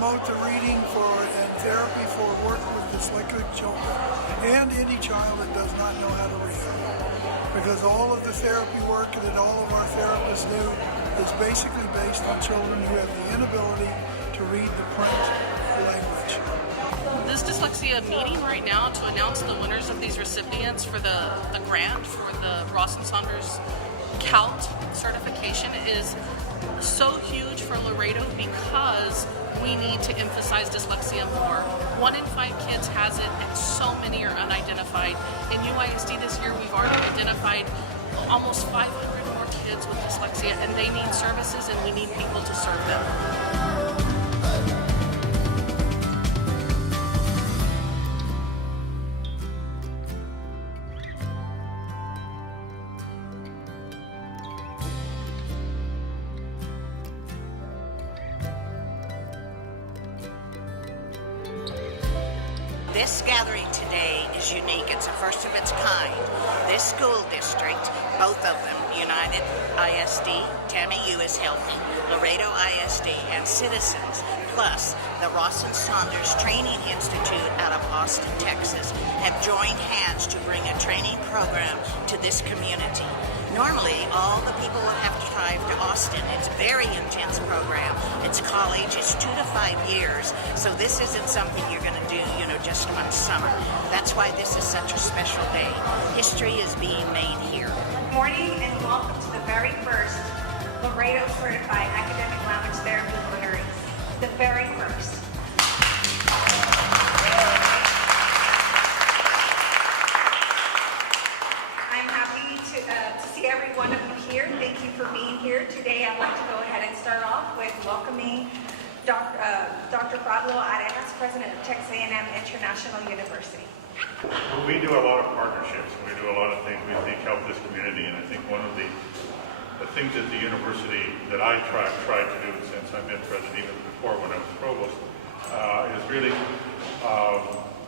promote the reading for and therapy for working with dyslexic children and any child that does not know how to read. Because all of the therapy work that all of our therapists do is basically based on children who have the inability to read the print language. This dyslexia meeting right now to announce the winners of these recipients for the grant for the Ross and Saunders CALT certification is so huge for Laredo because we need to emphasize dyslexia more. 1 in 5 kids has it and so many are unidentified. In UISD this year we've already identified almost 500 more kids with dyslexia and they need services and we need people to serve them. This gathering today is unique. It's a first of its kind. This school district, both of them, United ISD, TAMIU is helping, Laredo ISD, and Citizens, plus the Ross and Saunders Training Institute out of Austin, Texas, have joined hands to bring a training program to this community. Normally, all the people will have to drive to Austin. It's a very intense program. It's college. It's 2 to 5 years. So this isn't something you're going to do, just one summer. That's why this is such a special day. History is being made here. Good morning and welcome to the very first Laredo Certified Academic Language Therapy Honorees. The very first. I'm happy to see every one of you here. Thank you for being here. Today I'd like to go ahead and start off with welcoming Dr. Pablo Arenas, President of Texas A&M International University. Well, we do a lot of partnerships. We do a lot of things we think help this community, and I think one of the things that the university that I tried to do since I've been president, even before when I was provost, is really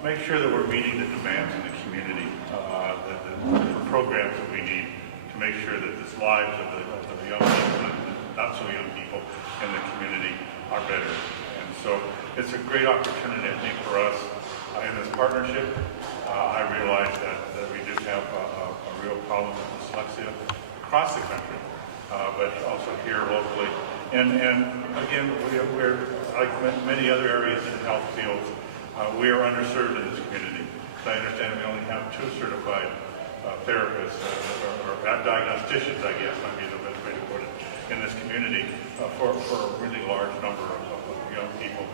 make sure that we're meeting the demands in the community, the programs that we need to make sure that the lives of the young people and not so young people in the community are better. And so it's a great opportunity, I think, for us in this partnership. I realize that we just have a real problem with dyslexia across the country, but also here locally. And again, we're like many other areas in health fields, we are underserved in this community. So I understand we only have 2 certified therapists or diagnosticians, I guess might be the best way to put it, in this community for a really large number of young people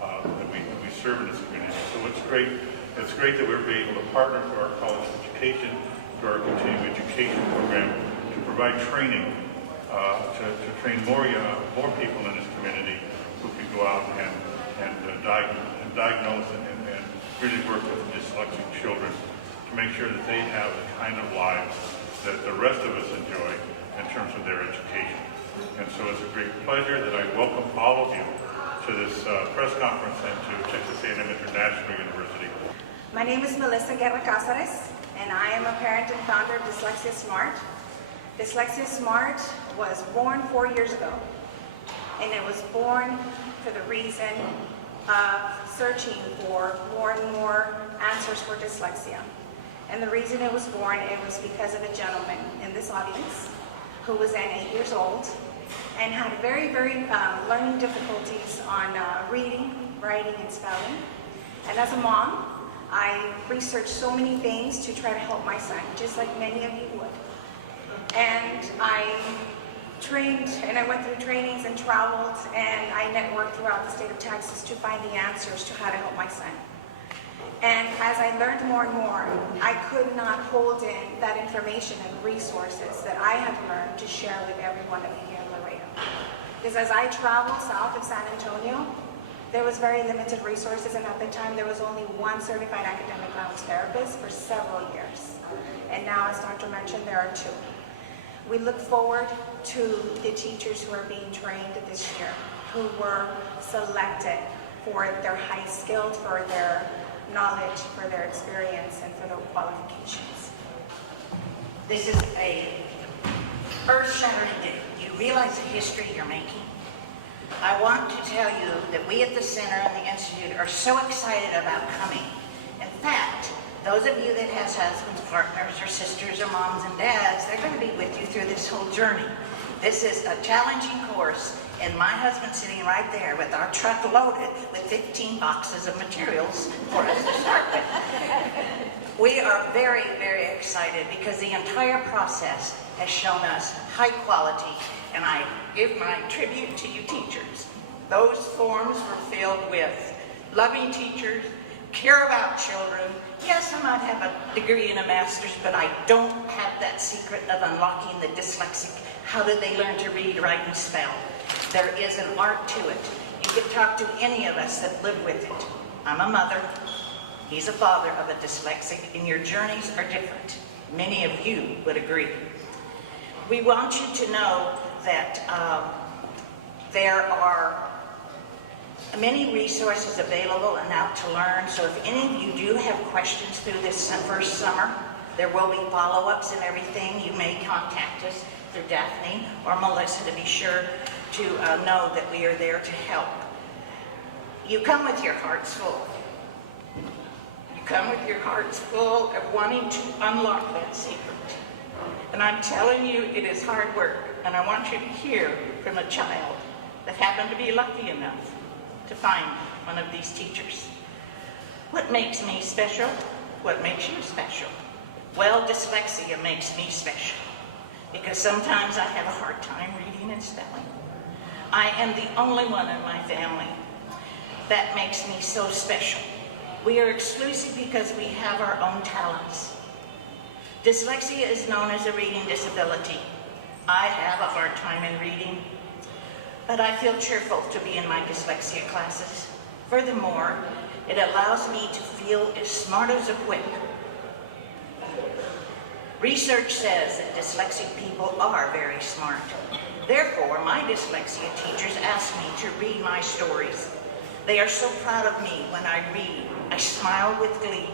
that we serve in this community. So it's great. It's great that we're able to partner through our college education, through our continuing education program, to provide training to train more people in this community who can go out and diagnose and really work with dyslexic children to make sure that they have the kind of lives that the rest of us enjoy in terms of their education. And so it's a great pleasure that I welcome all of you to this press conference and to Texas A&M International University. My name is Melissa Guerra Cázares, and I am a parent and founder of Dyslexia Smart. Dyslexia Smart was born 4 years ago, and it was born for the reason of searching for more and more answers for dyslexia. And the reason it was born, it was because of a gentleman in this audience who was then 8 years old and had very learning difficulties on reading, writing, and spelling. And as a mom, I researched so many things to try to help my son, just like many of you would. And I trained, and I went through trainings and traveled, and I networked throughout the state of Texas to find the answers to how to help my son. And as I learned more and more, I could not hold in that information and resources that I had learned to share with every one of you here in Laredo. Because as I traveled south of San Antonio, there was very limited resources, and at the time there was only 1 certified academic language therapist for several years. And now, as Dr. mentioned, there are 2. We look forward to the teachers who are being trained this year, who were selected for their high skills, for their knowledge, for their experience, and for their qualifications. This is a earth-shattering day. Do you realize the history you're making? I want to tell you that we at the Center and the Institute are so excited about coming. In fact, those of you that has husbands, partners, or sisters, or moms and dads, they're going to be with you through this whole journey. This is a challenging course, and my husband's sitting right there with our truck loaded with 15 boxes of materials for us to start with. We are very, very excited because the entire process has shown us high quality, and I give my tribute to you teachers. Those forms were filled with loving teachers, care about children. Yes, I might have a degree and a master's, but I don't have that secret of unlocking the dyslexic. How do they learn to read, write, and spell? There is an art to it. You can talk to any of us that live with it. I'm a mother. He's a father of a dyslexic, and your journeys are different. Many of you would agree. We want you to know that there are many resources available and out to learn. So if any of you do have questions through this first summer, there will be follow-ups and everything. You may contact us through Daphne or Melissa to be sure to know that we are there to help. You come with your hearts full. You come with your hearts full of wanting to unlock that secret. And I'm telling you, it is hard work. And I want you to hear from a child that happened to be lucky enough to find one of these teachers. What makes me special? What makes you special? Well, dyslexia makes me special because sometimes I have a hard time reading and spelling. I am the only one in my family. That makes me so special. We are exclusive because we have our own talents. Dyslexia is known as a reading disability. I have a hard time in reading, but I feel cheerful to be in my dyslexia classes. Furthermore, it allows me to feel as smart as a whip. Research says that dyslexic people are very smart. Therefore, my dyslexia teachers ask me to read my stories. They are so proud of me when I read. I smile with glee.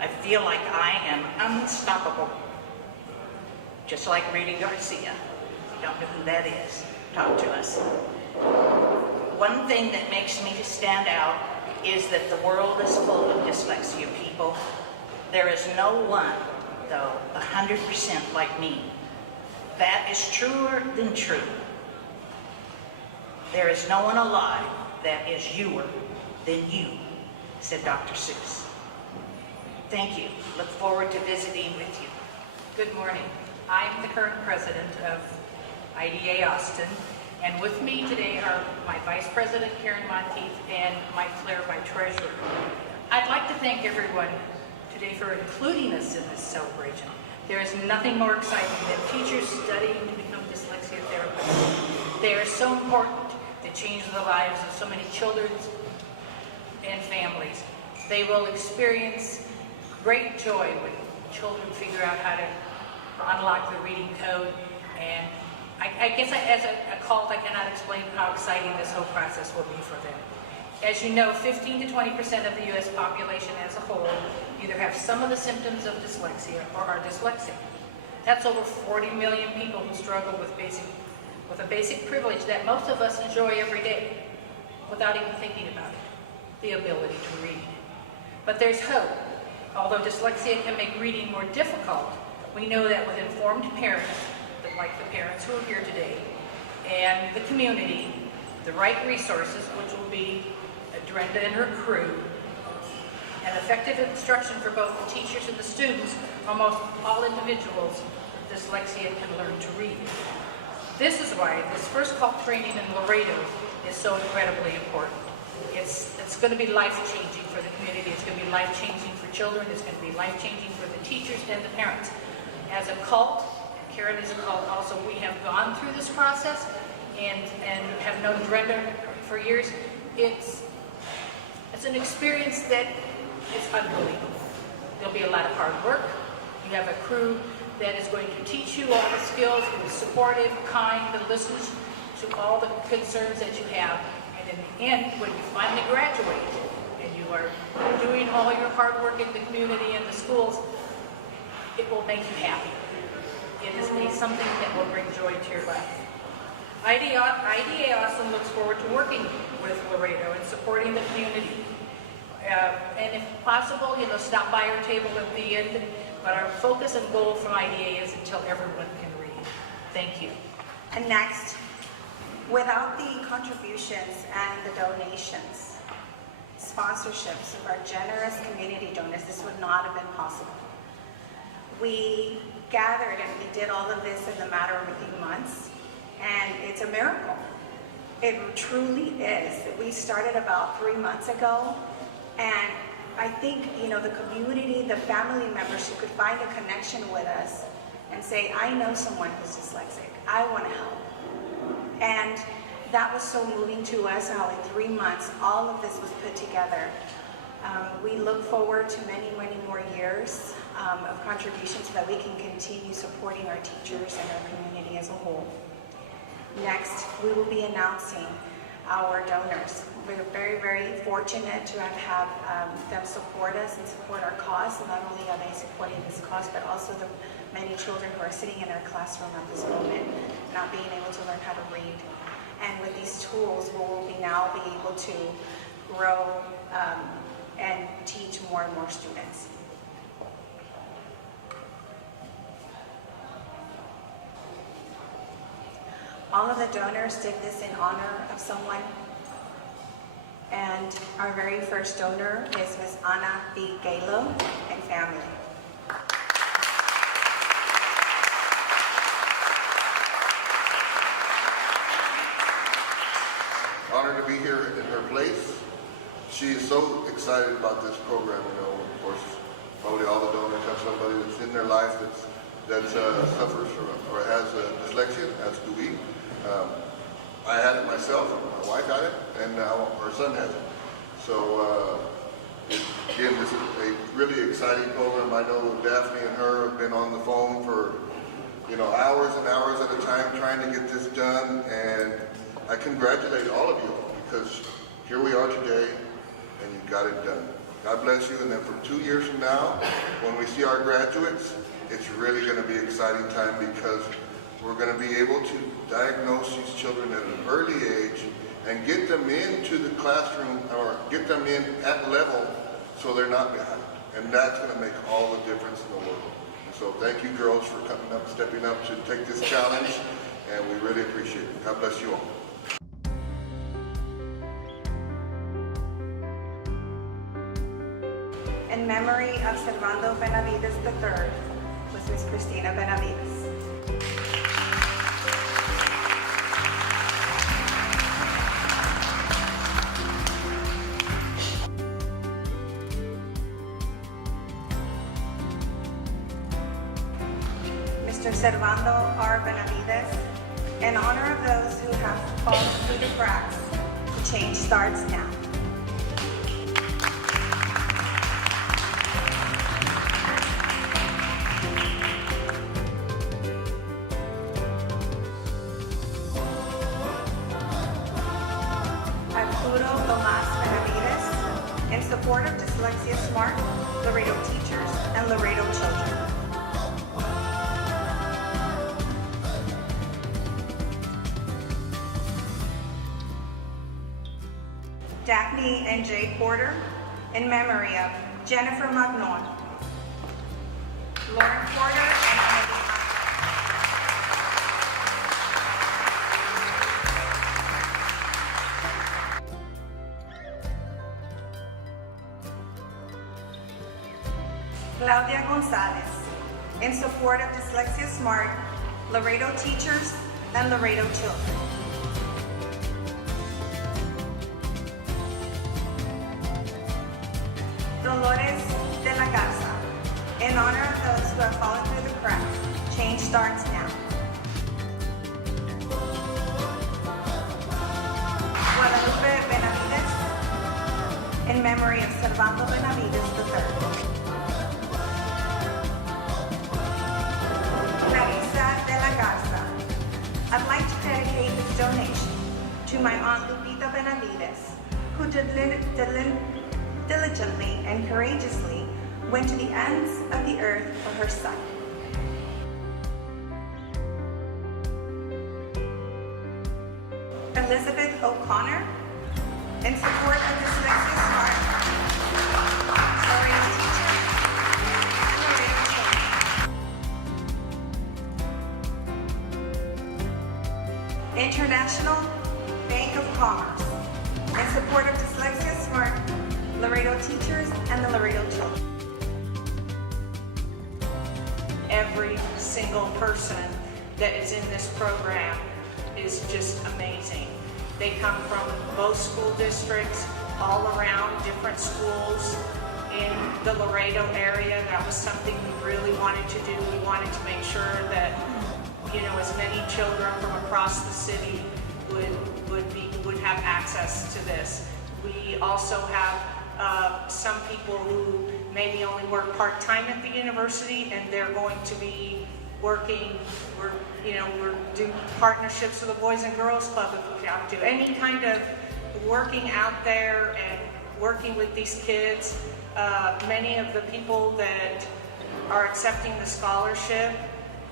I feel like I am unstoppable. Just like Rudy Garcia. If you don't know who that is, talk to us. One thing that makes me stand out is that the world is full of dyslexia people. There is no one, though, 100% like me. That is truer than true. There is no one alive that is youer than you, said Dr. Seuss. Thank you. Look forward to visiting with you. Good morning. I'm the current president of IDA Austin, and with me today are my Vice President, Karen Monteith, and Mike Clare, my treasurer. I'd like to thank everyone today for including us in this celebration. There is nothing more exciting than teachers studying to become dyslexia therapists. They are so important to change the lives of so many children and families. They will experience great joy when children figure out how to unlock the reading code, and I guess as a cult, I cannot explain how exciting this whole process will be for them. As you know, 15 to 20% of the U.S. population as a whole either have some of the symptoms of dyslexia or are dyslexic. That's over 40 million people who struggle with a basic privilege that most of us enjoy every day without even thinking about it, the ability to read. But there's hope. Although dyslexia can make reading more difficult, we know that with informed parents, like the parents who are here today, and the community, the right resources, which will be Brenda and her crew, and effective instruction for both the teachers and the students, almost all individuals with dyslexia can learn to read. This is why this first call training in Laredo is so incredibly important. It's going to be life-changing for the community. It's going to be life-changing for children. It's going to be life-changing for the teachers and the parents. As a cult, Karen is a cult also, we have gone through this process and have known Brenda for years. It's an experience that is unbelievable. There'll be a lot of hard work. You have a crew that is going to teach you all the skills, who is supportive, kind, and listens to all the concerns that you have. And in the end, when you finally graduate and you are doing all your hard work in the community and the schools, it will make you happy. It is something that will bring joy to your life. IDA Austin looks forward to working with Laredo and supporting the community. And if possible, stop by our table at the end. But our focus and goal from IDA is until everyone can read. Thank you. And next, without the contributions and the donations, sponsorships of our generous community donors, this would not have been possible. We gathered and we did all of this in the matter of a few months, and it's a miracle. It truly is. We started about 3 months ago, and I think, the community, the family members who could find a connection with us and say, I know someone who's dyslexic, I want to help. And that was so moving to us, how in 3 months, all of this was put together. We look forward to many, many more years of contributions so that we can continue supporting our teachers and our community as a whole. Next, we will be announcing our donors. We're very, very fortunate to have them support us and support our cause. And not only are they supporting this cause, but also the many children who are sitting in our classroom at this moment, not being able to learn how to read. And with these tools, we will now be able to grow and teach more and more students. All of the donors did this in honor of someone. And our very first donor is Ms. Ana B. Galo and family. Honored to be here in her place. She is so excited about this program. Of course, probably all the donors have somebody that's in their life that suffers from or has dyslexia, as do we. I had it myself, my wife had it, and now our son has it. So, again, this is a really exciting program. I know Daphne and her have been on the phone for, hours and hours at a time trying to get this done, and I congratulate all of you because here we are today, and you got it done. God bless you, and then for 2 years from now, when we see our graduates, it's really going to be an exciting time because we're going to be able to diagnose these children at an early age and get them into the classroom or get them in at level so they're not behind. And that's going to make all the difference in the world. And so thank you girls for coming up, stepping up to take this challenge, and we really appreciate it. God bless you all. In memory of Servando Benavides III was Ms. Cristina Benavides. Mr. Servando R. Benavides, in honor of those who have fallen through the cracks, the change starts now. In support of Dyslexia Smart, Laredo teachers, and Laredo children. Daphne and Jay Porter, in memory of Jennifer Magnon, Lauren Porter, and Emily Claudia Gonzalez, in support of Dyslexia Smart, Laredo teachers, and Laredo children. Dolores de la Garza, in honor of those who have fallen through the cracks. Change starts now. Guadalupe Benavides, in memory of Servando Benavides III. I'd like to dedicate this donation to my Aunt Lupita Benavides, who diligently and courageously went to the ends of the earth for her son. Elizabeth O'Connor. In support of Dyslexia Smart, Laredo teacher and Laredo children. International Bank of Commerce. In support of Dyslexia Smart, Laredo teachers and the Laredo children. Every single person that is in this program is just amazing. They come from both school districts, all around different schools in the Laredo area. That was something we really wanted to do. We wanted to make sure that, you know, as many children from across the city would have access to this. We also have some people who maybe only work part-time at the university, and they're going to be working. We're doing partnerships with the Boys and Girls Club if we have to. Any kind of working out there and working with these kids. Many of the people that are accepting the scholarship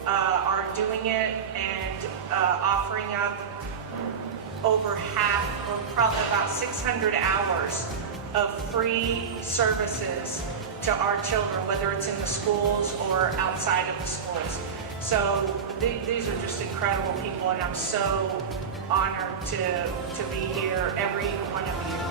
are doing it and offering up over half, or probably about 600 hours of free services to our children, whether it's in the schools or outside of the schools. So these are just incredible people, and I'm so honored to be here, every one of you.